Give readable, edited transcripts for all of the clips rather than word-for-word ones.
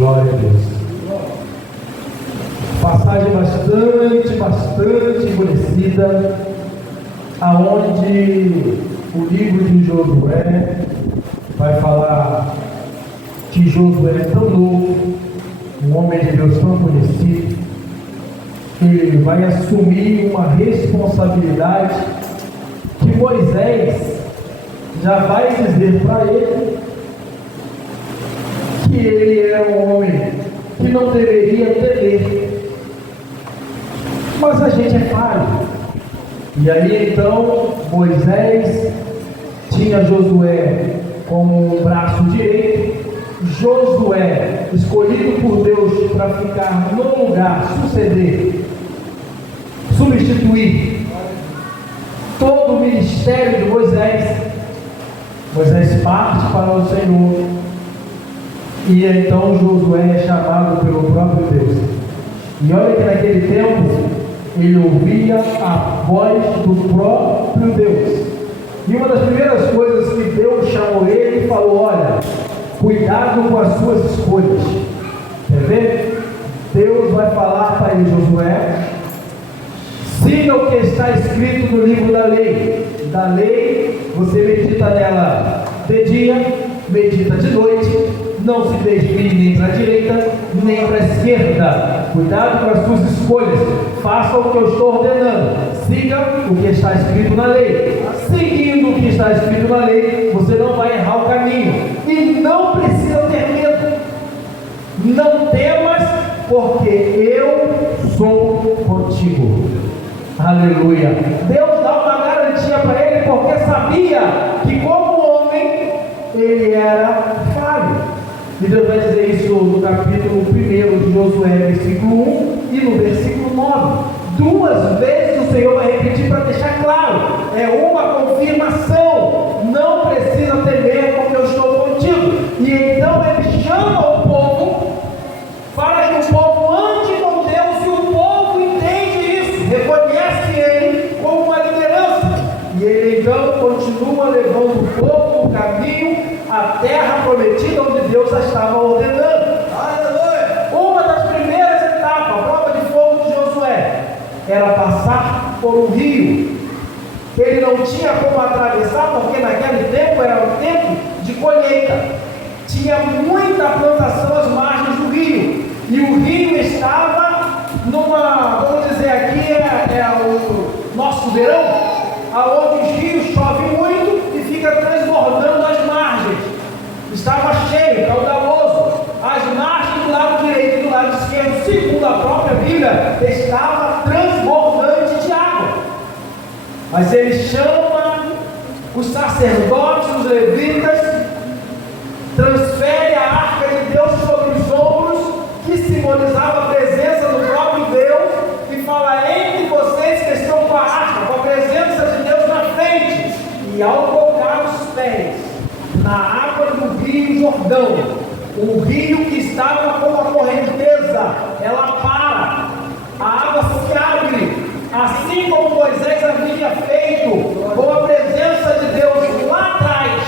Glória a Deus. Passagem bastante conhecida, aonde o livro de Josué vai falar que Josué é tão novo, um homem de Deus tão conhecido, que ele vai assumir uma responsabilidade que Moisés já vai dizer para ele que ele era um homem que não deveria temer. Mas a gente é falho. E aí então Moisés tinha Josué como um braço direito. Josué, escolhido por Deus para ficar no lugar, substituir todo o ministério de Moisés. Moisés parte para o Senhor, e então Josué é chamado pelo próprio Deus. E olha que naquele tempo ele ouvia a voz do próprio Deus. E uma das primeiras coisas que Deus chamou ele e falou: olha, cuidado com as suas escolhas. Quer ver? Deus vai falar para ele: Josué, siga o que está escrito no livro da lei. Da lei, você medita nela de dia, medita de noite, não se desvie nem para a direita, nem para a esquerda. Cuidado com as suas escolhas, faça o que eu estou ordenando, siga o que está escrito na lei. Seguindo o que está escrito na lei, você não vai errar o caminho, e não precisa ter medo. Não temas, porque eu sou contigo. Aleluia. Deus dá uma garantia para ele, porque sabia que como homem ele era falho. E Deus vai dizer isso no capítulo 1 de Josué, versículo 1 e no versículo 9. Duas vezes o Senhor vai repetir para deixar claro. É uma confirmação. Não precisa temer, porque eu estou contigo. E então ele chama o povo, para que o povo ande com Deus, e o povo entende isso, reconhece ele como uma liderança. E ele então continua levando o povo no caminho à terra prometida, onde Deus a estava ordenando. Aleluia! Uma das primeiras etapas, a prova de fogo de Josué, era passar por um rio. Ele não tinha como atravessar, porque naquele tempo era um tempo de colheita. Tinha muita plantação às margens do rio. E o rio estava numa, vamos dizer aqui, é o nosso verão, aonde os rios chovem muito e fica transbordando as margens. Estava cheio, caudaloso. As margens do lado direito e do lado esquerdo, segundo a própria Bíblia, estava transbordante de água. Mas ele chama os sacerdotes, os levitas, transfere a arca de Deus sobre os ombros, que simbolizava a presença do próprio Deus, e fala: entre vocês que estão com a arca, com a presença de Deus na frente. E ao colocar os pés na água do rio Jordão, o rio que estava com uma correnteza, ela para, a água se abre, assim como Moisés havia feito com a presença de Deus lá atrás,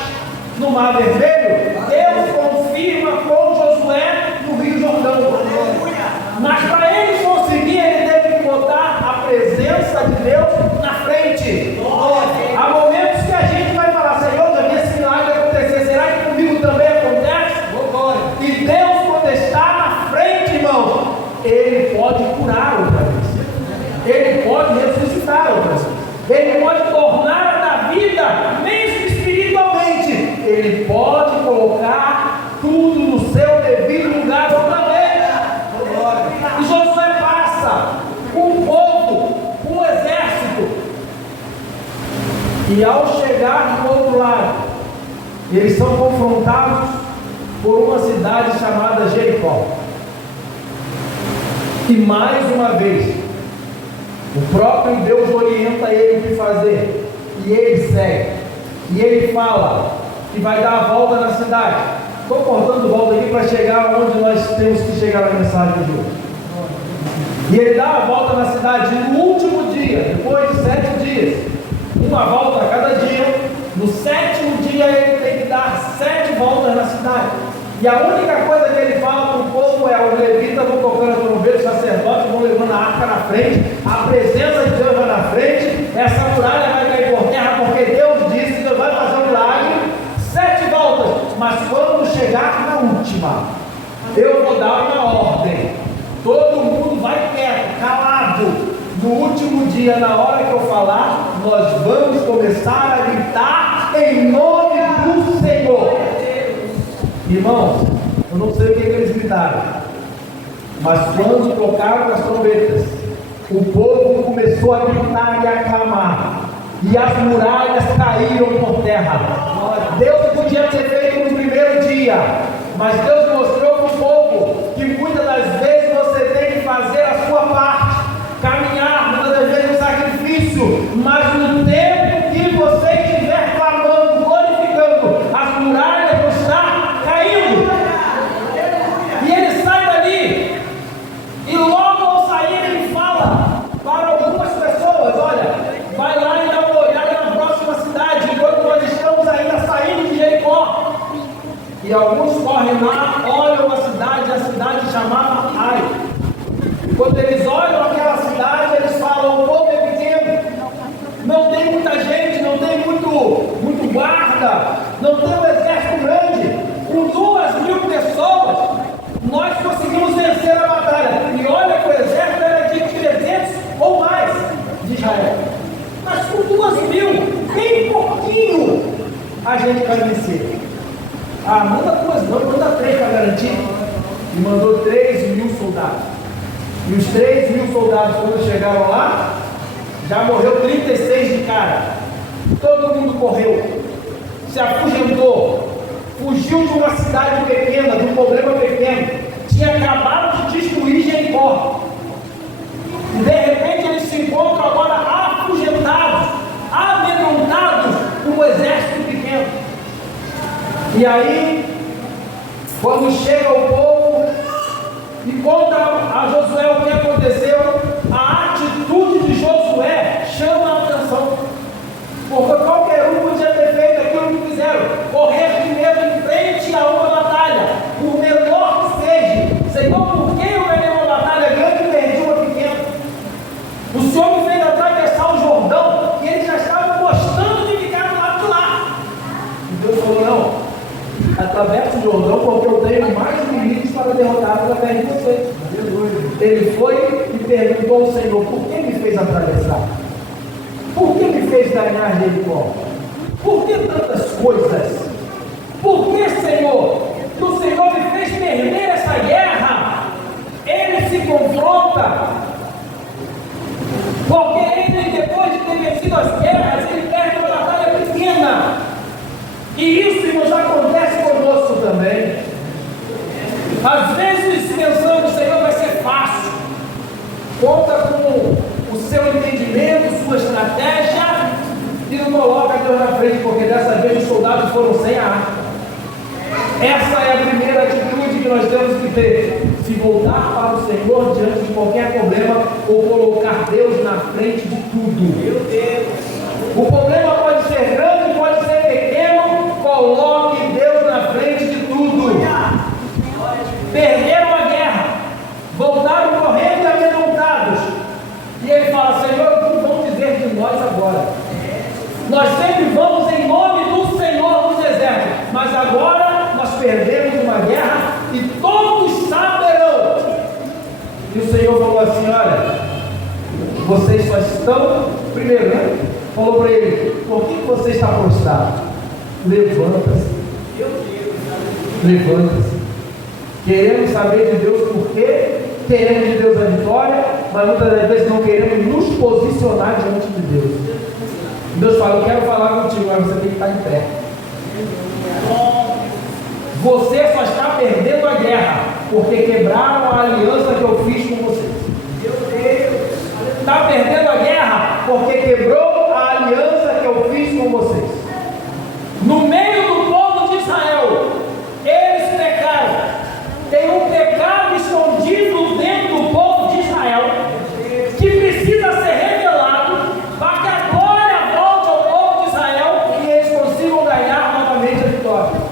no Mar Vermelho. Deus confirma com Josué no Rio Jordão. Mas para ele conseguir, ele teve que botar a presença de Deus na frente. Há momentos que a gente vai falar: Senhor, já vi esse milagre acontecer, será que comigo também acontece? E Deus, quando está na frente, irmão, ele pode curar outra vez, ele pode ressuscitar outra vez, ele pode tornar da vida, mesmo espiritualmente, ele pode colocar tudo no seu devido lugar outra vez. E Josué passa com o povo, com o exército, e ao chegar do outro lado, eles são confrontados por uma cidade chamada Jericó. E mais uma vez, o próprio Deus orienta ele o que fazer, e ele segue, e ele fala que vai dar a volta na cidade. Estou cortando volta aqui para chegar onde nós temos que chegar na mensagem de hoje. E ele dá a volta na cidade no último dia, depois de 7 dias, uma volta a cada dia. No 7º dia ele tem que dar 7 voltas na cidade. E a única coisa que ele fala para o povo é: os levitas vão tocando a trombeta, os sacerdotes vão levando a arca na frente, a presença de Deus vai na frente, essa muralha vai cair por terra, porque Deus disse que Deus vai fazer um milagre, 7 voltas, mas quando chegar na última, eu vou dar uma ordem, todo mundo vai quieto, calado. No último dia, na hora que eu falar, nós vamos começar a gritar em nome do Senhor. Irmãos, eu não sei o que eles gritaram, mas quando tocaram as trombetas, o povo começou a gritar e a clamar, e as muralhas caíram por terra. Deus podia ter feito no primeiro dia, mas Deus mostrou para o povo que muitas das vezes você tem que fazer a sua parte, caminhar, muitas das vezes um sacrifício, mas no tempo que você estiver clamando, glorificando, as muralhas vão estar caindo. E ele sai dali, e logo ao sair ele fala para algumas pessoas: olha, vai lá e dá uma olhada na próxima cidade, enquanto nós estamos ainda saindo de Jericó. E alguns correm lá, olham a cidade chamava Ai. Quando eles olham aquela cidade, eles falam: o povo é pequeno, não tem muita gente, não tem muito guarda, não tem um exército grande, com 2.000 pessoas, nós conseguimos vencer a batalha. E olha que o exército era de 300 ou mais de Israel, mas com 2.000, bem pouquinho, a gente vai vencer. Ah, manda 2 não, manda 3 para garantir. E mandou 3.000 soldados. E os 3.000 soldados, quando chegaram lá, já morreu 36 de cara. Todo mundo correu, se afugentou, fugiu de uma cidade pequena, de um problema pequeno. Tinha acabado de destruir Jericó. E de repente eles se encontram agora afugentados, amedrontados por um exército pequeno. E aí, quando chega o povo e conta a Josué o que aconteceu, a atitude de Josué chama a atenção, porque qualquer um podia ter feito aquilo que fizeram, correr primeiro em frente a uma batalha, por menor que seja. Senhor, por que eu ganhei uma batalha grande e perdi uma pequena? O Senhor me fez atravessar o Jordão e eles já estavam gostando de ficar do lado de lá. E Deus falou: não, atravessa o Jordão, porque eu tenho mais limites para derrotar através de vocês. Ele foi e perguntou ao Senhor: por que me fez atravessar? Por que me fez ganhar Jericó? Por que tantas coisas? Por que, Senhor? Que o Senhor me fez perder essa guerra? Ele se confronta, porque ele, depois de ter vencido as guerras, ele perde uma batalha pequena. E isso, irmãos, acontece conosco também. Às vezes pensamos: o Senhor vai ser fácil, conta com o seu entendimento, sua estratégia, e não coloca Deus na frente, porque dessa vez os soldados foram sem a arca. Essa é a primeira atitude que nós temos que ter: se voltar para o Senhor diante de qualquer problema, ou colocar Deus na frente de tudo. Meu Deus. O problema pode ser grande, pode ser pequeno, coloque Deus na frente de tudo. Perderam a guerra, voltaram correndo e amedrontados, e ele fala: Senhor, o que vão dizer de nós agora? Nós sempre vamos em nome do Senhor dos exércitos, mas agora nós perdemos uma guerra e todos saberão. E o Senhor falou assim: olha, vocês só estão, primeiro, né? Falou para ele: por que você está prostrado? Levanta-se. Levanta-se. Queremos saber de Deus por quê? Queremos de Deus a vitória, mas muitas das vezes não queremos nos posicionar diante de Deus. Deus fala: eu quero falar contigo, mas você tem que estar em pé. Você só está perdendo a guerra porque quebraram a aliança que eu fiz com vocês. Está perdendo a guerra porque quebrou a aliança que eu fiz com vocês. No meio do povo de Israel, eles pecaram. Tem um pecado escondido dentro do povo de Israel que precisa ser revelado para que a glória volte ao povo de Israel e eles consigam ganhar novamente a vitória.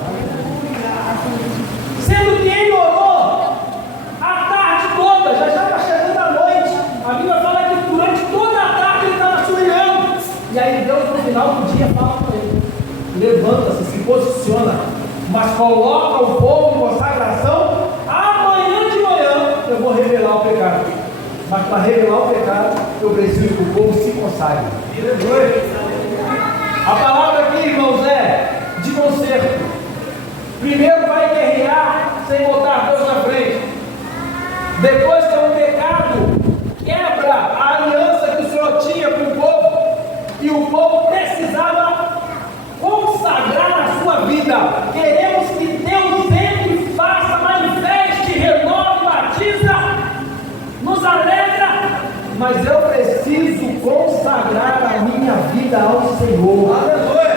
posiciona, mas coloca o povo em consagração. Amanhã de manhã eu vou revelar o pecado, mas para revelar o pecado eu preciso que o povo se consagre. A palavra aqui, irmãos, é de conserto. Primeiro vai guerrear sem botar Deus na frente. Depois que o pecado quebra a aliança que o Senhor tinha com o povo, e o povo precisava consagrar a sua vida. Queremos que Deus entre, faça, manifeste, renove, batiza, nos alegra, mas eu preciso consagrar a minha vida ao Senhor. Aleluia!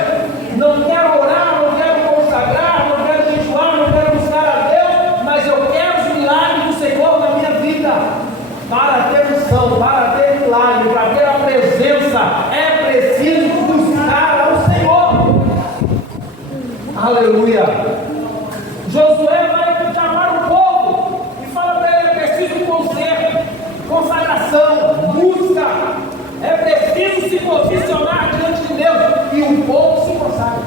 Não quero orar, não quero consagrar, não quero jejuar, não quero buscar a Deus, mas eu quero os milagres do Senhor na minha vida. Para ter unção, para ter milagre, para ter a presença, é preciso buscar ao Senhor. Aleluia! Josué vai chamar o povo e fala para ele: é preciso conserto, consagração, busca, é preciso se posicionar diante de Deus, e o povo se consagra.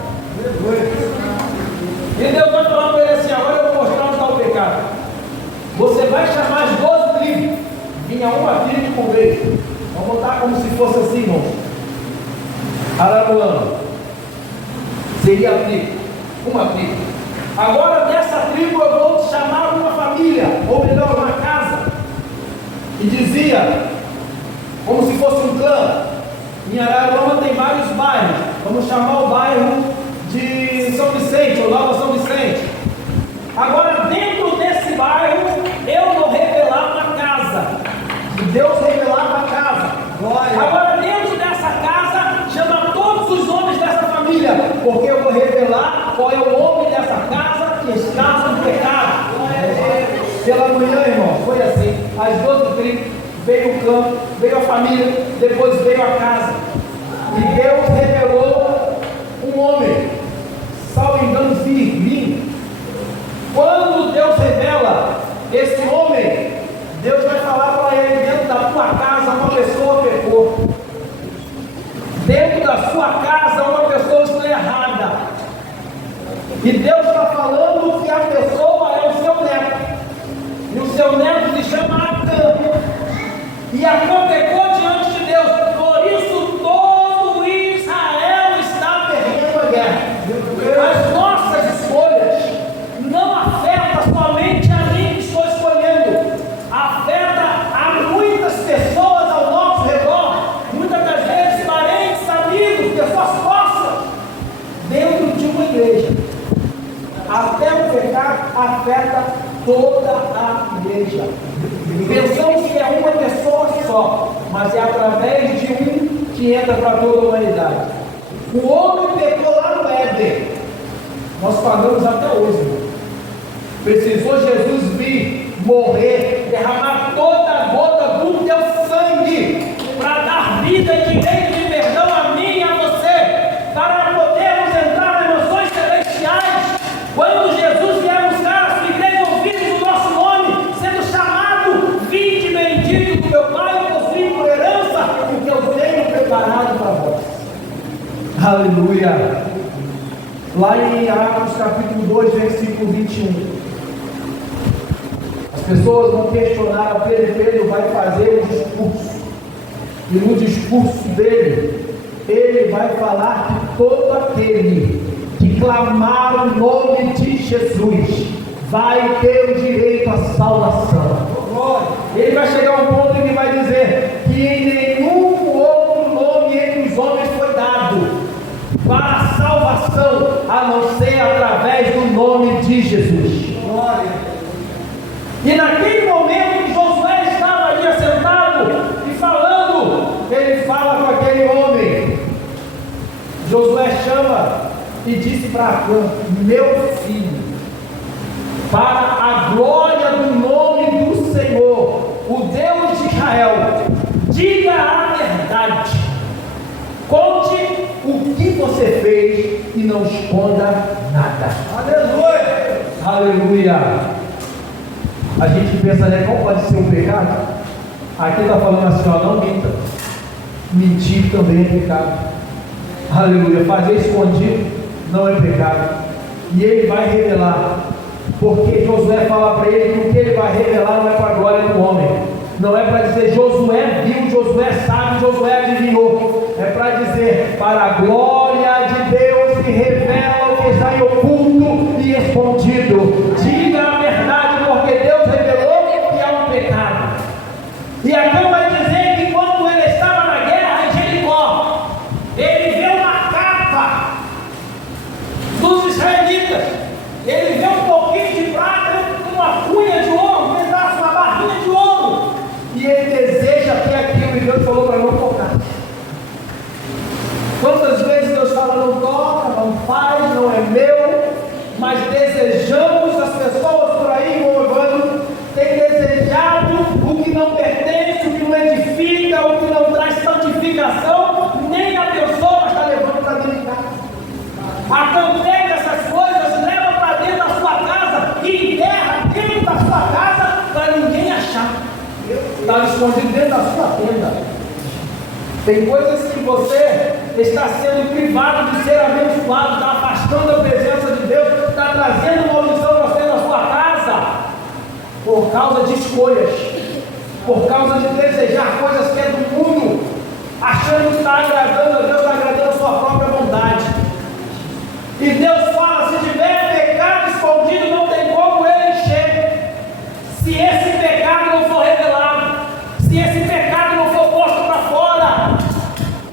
E Deus vai falar para ele assim: agora eu vou mostrar onde está o pecado. Você vai chamar as 12 tribos, vinha uma tribo por vez. Vamos botar como se fosse assim, irmão. Araruano seria a tribo, uma tribo. Agora dessa tribo eu vou chamar uma família, ou melhor, uma casa. E dizia, como se fosse um clã. Em Araruama tem vários bairros. Vamos chamar o bairro de São Vicente, ou Nova São Vicente. Agora dentro desse bairro eu vou revelar uma casa. E Deus revelar uma casa. Glória. Agora dentro dessa casa chama todos os nomes dessa família, porque eu vou revelar qual é o homem dessa casa que está no pecado. Pela manhã, irmão, foi assim: as 12 tribos, veio o clã, veio a família, depois veio a casa, e Deus revelou um homem, salvo engano, Firmino. Quando Deus revela esse homem, Deus vai falar para ele: dentro da tua casa uma pessoa pecou, dentro da sua casa uma pessoa está errada, e Deus está falando que a pessoa é o seu neto, e o seu neto se chama Acã, e Acã pecou diante de Deus, por isso todo Israel está perdendo a guerra. As nossas escolhas não afetam somente a mim que estou escolhendo, afeta a muitas pessoas ao nosso redor, muitas das vezes parentes, amigos, pessoas próximas, dentro de uma igreja. Até o pecado afeta toda a igreja. Pensamos que é uma pessoa só, mas é através de um que entra para toda a humanidade. O homem pecou lá no Éden, nós pagamos até hoje, irmão. Precisou Jesus vir, morrer, derramar toda a gota do teu sangue, para dar vida e direito de perdão a mim e a você, para podermos entrar em emoções celestiais. Quando Jesus vier buscar a sua igreja, ouvirmos o nosso nome, sendo chamado: vinde bendito do meu Pai, possuí por herança o que eu tenho preparado para vós. Aleluia! Lá em Atos capítulo 2, versículo 21. As pessoas vão questionar a Pedro vai fazer um discurso, e no discurso dele, ele vai falar que todo aquele que clamar o nome de Jesus vai ter o direito à salvação. Ele vai chegar a um ponto em que vai dizer que em nenhum outro nome entre os homens foi dado para a salvação, a não ser através do nome de Jesus. E naquele momento que Josué estava ali assentado e falando, ele fala com aquele homem. Josué chama e disse para Acã: meu filho, para a glória do nome do Senhor, o Deus de Israel, diga a verdade, conte o que você fez e não esconda nada. Aleluia! Aleluia! A gente pensa, né, qual pode ser o pecado? Aqui está falando assim, ó, não minta. Mentir também é pecado. Aleluia! Fazer escondido não é pecado. E ele vai revelar, porque Josué fala para ele que o que ele vai revelar não é para a glória do homem, não é para dizer Josué viu, Josué sabe, Josué adivinhou, é para dizer para a glória de Deus que revela o que está em oculto e escondido. Diga a verdade, porque Deus revelou que é um pecado. E aqui vai dizer que quando ele estava na guerra em Jericó, ele vê uma capa dos israelitas, ele vê um pouquinho de prata, uma cunha de ouro, um pedaço, uma barrinha de ouro, e ele deseja ter aquilo, e Deus falou para não tocar. Quantas vezes Deus fala, não toca, não faz, não é meu, mas desejamos, as pessoas por aí envolvendo, têm desejado o que não pertence, o que não edifica, o que não traz santificação, nem a pessoa está levando para dentro de casa. Acontece essas coisas, leva para dentro da sua casa e enterra dentro da sua casa para ninguém achar. Está escondido dentro da sua tenda. Tem coisas que você está sendo privado de ser abençoado, está afastando a presença de Deus, está trazendo maldição para você na sua casa, por causa de escolhas, por causa de desejar coisas que é do mundo, achando que está agradando a Deus, agradando a sua própria vontade. E Deus fala, se tiver pecado escondido, não tem como ele encher. Se esse pecado não for revelado, se esse pecado não for posto para fora,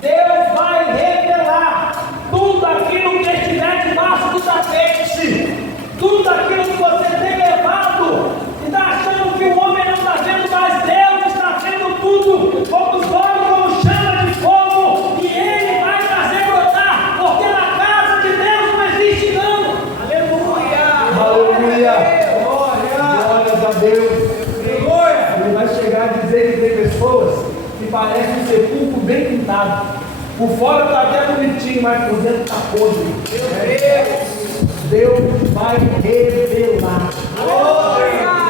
Deus vai revelar tudo aquilo que estiver debaixo do tapete, tudo aquilo que você tem levado, e está achando que o homem não está vendo, mas Deus está vendo tudo, como os olhos, como chama de fogo, e Ele vai fazer brotar, porque na casa de Deus não existe engano. Aleluia! Aleluia! Glórias a Deus! Ele vai chegar a dizer que tem pessoas que parecem um sepulcro bem pintado. Por fora está até bonitinho, mas por dentro está podre. Deus vai revelar.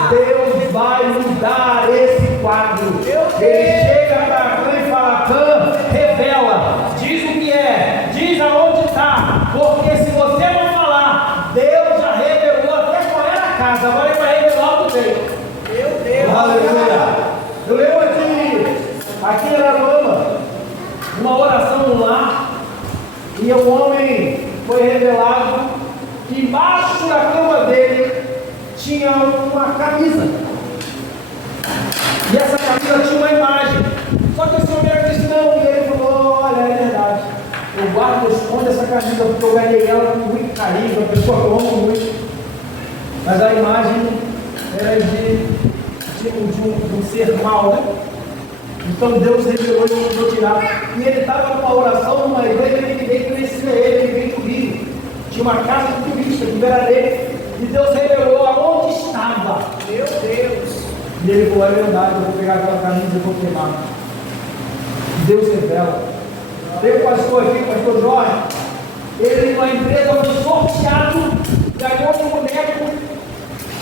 Deus vai mudar esse quadro. Ele chega para Cã e fala: Cã, revela, diz o que é, diz aonde está, porque se você não falar, Deus já revelou até qual era a casa, agora ele vai revelar o que tem. Meu Deus! Aleluia! Eu lembro aqui era Lama, uma oração no lar, e o homem foi revelado que embaixo da cama dele tinha uma camisa, e essa camisa tinha uma imagem, só que esse homem era cristão, e ele falou: olha, é verdade, eu guardo e escondo essa camisa porque eu ganhei ela com muito carinho, uma pessoa que eu amo muito, mas a imagem era de um ser mau, né? Então Deus revelou e mandou tirar. E ele estava numa oração, numa igreja, que ninguém conhecia ele, ele veio do Rio. Tinha uma casa de turista que era dele. E Deus revelou aonde estava. Meu Deus! E ele falou: é verdade, eu vou pegar aquela camisa e vou queimar. Deus revela. Tem um pastor aqui, o pastor Jorge. Ele, numa empresa, foi sorteado, ganhou um boneco,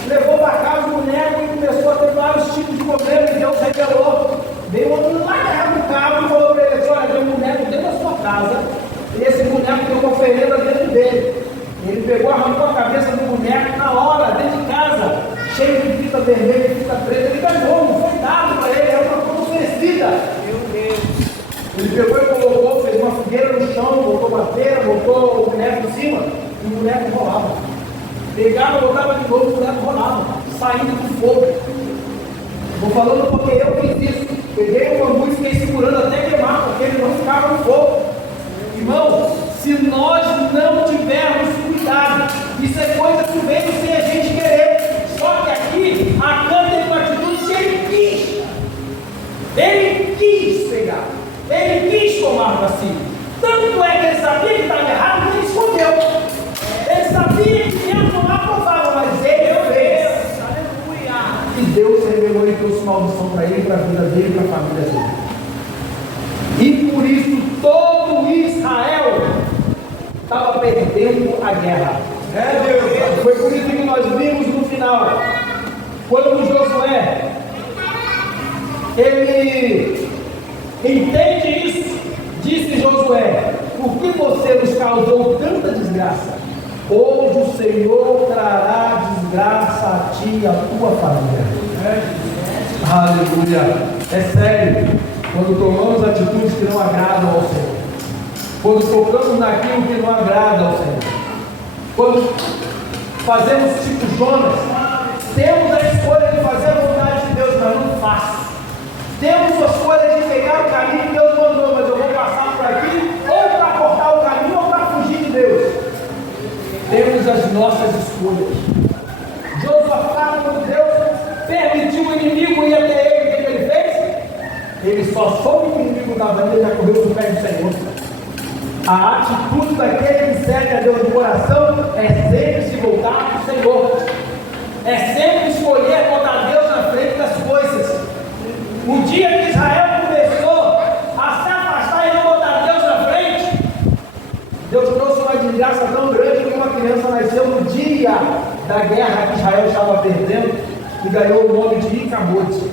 levou para casa o boneco e começou a ter vários tipos de problemas. E Deus revelou. Veio outro lá no carro e falou para ele: olha, tem um boneco dentro da sua casa, e esse boneco tem uma oferenda dentro dele. Ele pegou, arrancou a cabeça do boneco na hora, dentro de casa, cheio de fita vermelha e fita preta. Ele ganhou, não foi dado para ele, era uma coisa oferecida. Meu Deus! Ele pegou e colocou, fez uma fogueira no chão, botou madeira, botou o boneco em cima, e o boneco rolava. Pegava, botava de novo, o boneco rolava, saindo do fogo. Estou falando porque eu fiz isso. Peguei o bambu e fiquei segurando até queimar, porque ele não ficava no fogo. Irmão, se nós não tivermos cuidado, isso é coisa que veio sem a gente querer. Só que aqui, a Cã teve uma atitude que ele quis. Ele quis pegar. Ele quis tomar para si. Tanto é que ele sabia que estava errado, que ele escondeu. Ele sabia que ia tomar provável, mas ele fez. E Deus revelou e trouxe maldição para ele, para a vida dele e para a família dele. E por isso todo Israel estava perdendo a guerra. Foi por isso que nós vimos no final, quando Josué ele entende isso, disse Josué: por que você nos causou tanta desgraça? hoje o Senhor trará desgraça a ti e a tua família. Aleluia. É sério, quando tomamos atitudes que não agradam ao Senhor, quando tocamos naquilo que não agrada ao Senhor, quando fazemos tipo Jonas, temos a escolha de fazer a vontade de Deus, mas não faço. Temos a escolha de pegar o caminho que Deus mandou, mas eu vou passar por aqui, ou para cortar o caminho, ou para fugir de Deus. Temos as nossas escolhas. Josafá, quando Deus permitiu o inimigo ir até ele, o que ele fez? Ele só soube que o inimigo estava ali, já correu do pé do Senhor. A atitude daquele que serve a Deus no coração é sempre se voltar para o Senhor, é sempre escolher botar Deus na frente das coisas. O dia que Israel começou a se afastar e não botar Deus na frente, Deus trouxe uma desgraça tão grande que uma criança nasceu no dia da guerra que Israel estava perdendo e ganhou o nome de Icabode,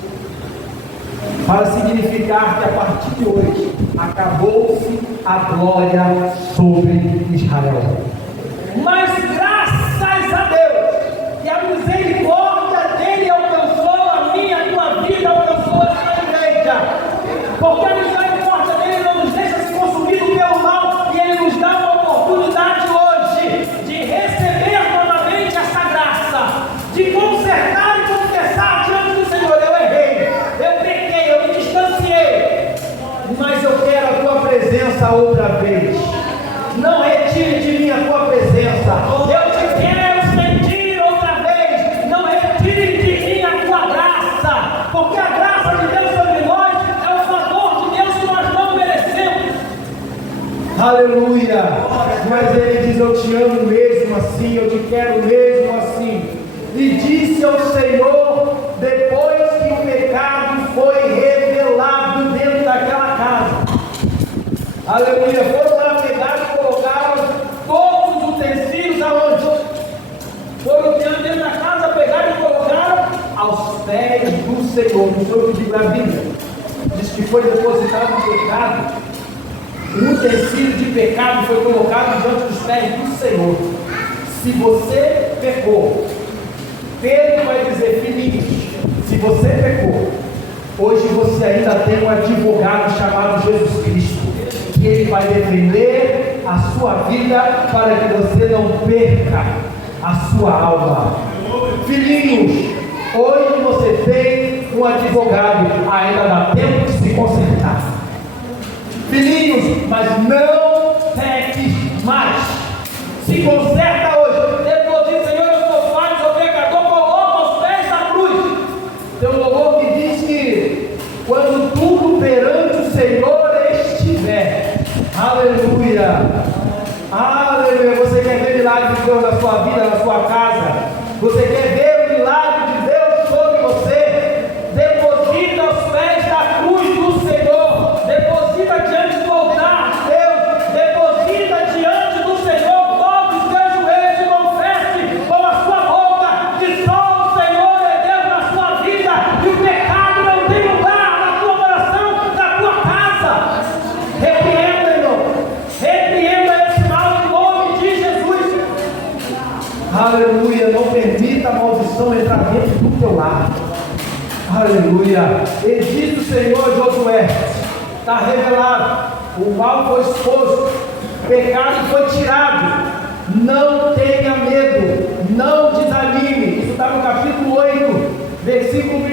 para significar que a partir de hoje acabou-se a glória sobre Israel. Mas graças a Deus, que a misericórdia dele alcançou a minha, a tua vida, alcançou a tua igreja, porque a misericórdia dele não nos deixa se consumir pelo mal, e ele nos dá uma oportunidade hoje de receber novamente essa graça, de consertar e confessar diante do Senhor: eu errei, eu pequei, eu me distanciei, mas eu quero a tua presença outra vez. Não retire de mim a tua presença. Eu te quero sentir outra vez. Não retire de mim a tua graça, porque a graça de Deus sobre nós é o favor de Deus que nós não merecemos. Aleluia. Mas ele diz: eu te amo mesmo assim, eu te quero mesmo assim. E disse ao Senhor, depois que o pecado foi revelado dentro daquela casa. Aleluia. Foram lá pegar e colocaram todos os utensílios aonde? Foram dentro da casa, pegaram e colocaram aos pés do Senhor. Não foi o que diz a Bíblia. Diz que foi depositado o pecado. O utensílio de pecado foi colocado diante dos pés do Senhor. Se você pecou, Pedro vai dizer: filhinhos, se você pecou, hoje você ainda tem um advogado chamado Jesus Cristo, que ele vai defender a sua vida para que você não perca a sua alma. Filhinhos, hoje você tem um advogado, ainda dá tempo de se consertar. Filhinhos, mas não peques mais. Se conserta hoje. Depois, Senhor, eu sou falho, sou pecador, coloca aos pés da cruz. Tem um louvor que diz que quando tudo perante o Senhor estiver. Aleluia. Aleluia. Você quer ver milagre de Deus na sua vida, na sua casa? Você quer ver o milagre de Deus sobre você? Deposita aos pés da cruz do Senhor. Deposita diante do altar de Deus. Deposita diante do Senhor. Dobre os seus joelhos e confesse com a sua boca que só o Senhor é Deus na sua vida. E o pecado não tem lugar na tua oração, na tua casa. Repreenda, irmão. Repreenda esse mal em nome de Jesus. Aleluia. Não permita a maldição entrar dentro do teu lar. Aleluia. E diz o Senhor a Josué: está revelado, o mal foi exposto, o pecado foi tirado. Não tenha medo, não desanime. Isso está no capítulo 8, versículo 1.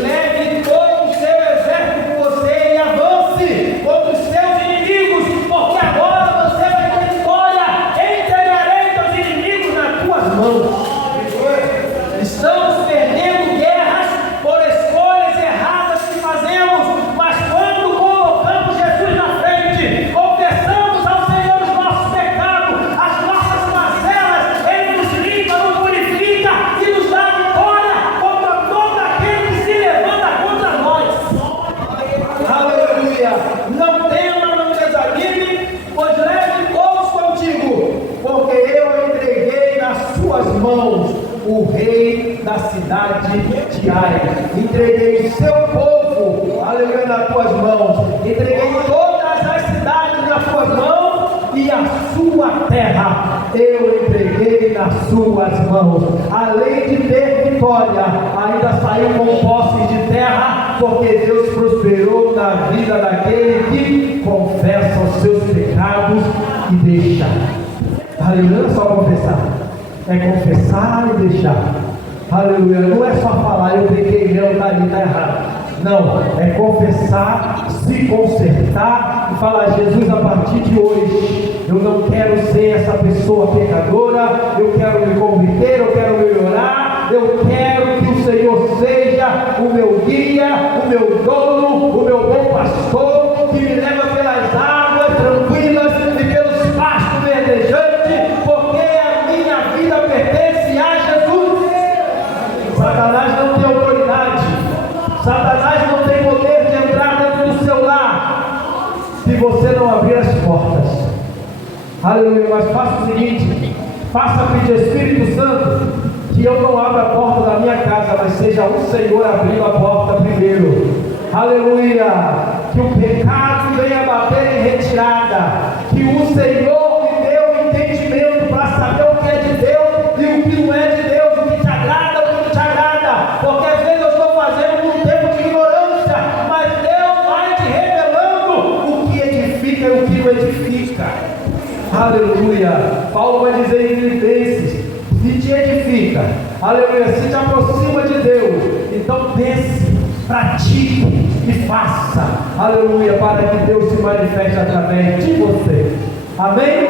Leve todo o seu exército com você e avance contra os seus inimigos, porque agora você vai ter vitória. Entregarei teus inimigos nas tuas mãos. Estamos perdendo guerras por escolhas erradas que fazemos, mas quando colocamos Jesus na frente, confessamos ao Senhor os nossos pecados, as nossas mazelas, Ele nos limpa, nos purifica e nos dá vitória contra todo aquele que se levanta contra nós. Aleluia. Não tema, não desanime, pois leve todos contigo, porque eu entreguei nas suas mãos o rei da cidade de Ai. Entreguei o seu povo, aleluia, nas tuas mãos. Entreguei todas as cidades nas tuas mãos, e e a sua terra eu entreguei nas suas mãos. Além de ter vitória, ainda saiu com posse de terra, porque Deus prosperou na vida daquele que confessa os seus pecados e deixa. Aleluia, não é só confessar, é confessar e deixar. Aleluia, não é só falar, eu pequei mesmo, está ali, está errado. Não, é confessar, se consertar e falar: Jesus, a partir de hoje, eu não quero ser essa pessoa pecadora, eu quero me converter, eu quero melhorar, eu quero que o Senhor seja o meu guia, o meu dono, o meu bom pastor, que me leva pelas águas tranquilas e pelos pastos verdejantes, porque a minha vida pertence a Jesus. Satanás não tem autoridade, Satanás não tem poder de entrar dentro do seu lar, se você não abrir as portas. Aleluia, mas faça o seguinte, faça pedir Espírito Santo, que eu não abra a porta da minha casa, mas seja o Senhor abrindo a porta primeiro. Aleluia, que o pecado venha bater em retirada, que o Senhor me dê o entendimento para saber o que é de Deus e o que não é de Deus, o que te agrada, o que não te agrada, porque às vezes eu estou fazendo um tempo de ignorância, mas Deus vai te revelando o que edifica e o que não edifica. Aleluia, Paulo vai dizer em Filipenses: se te edifica, aleluia, se te aproxima de Deus, então pense, pratique e faça, aleluia, para que Deus se manifeste através de você. Amém?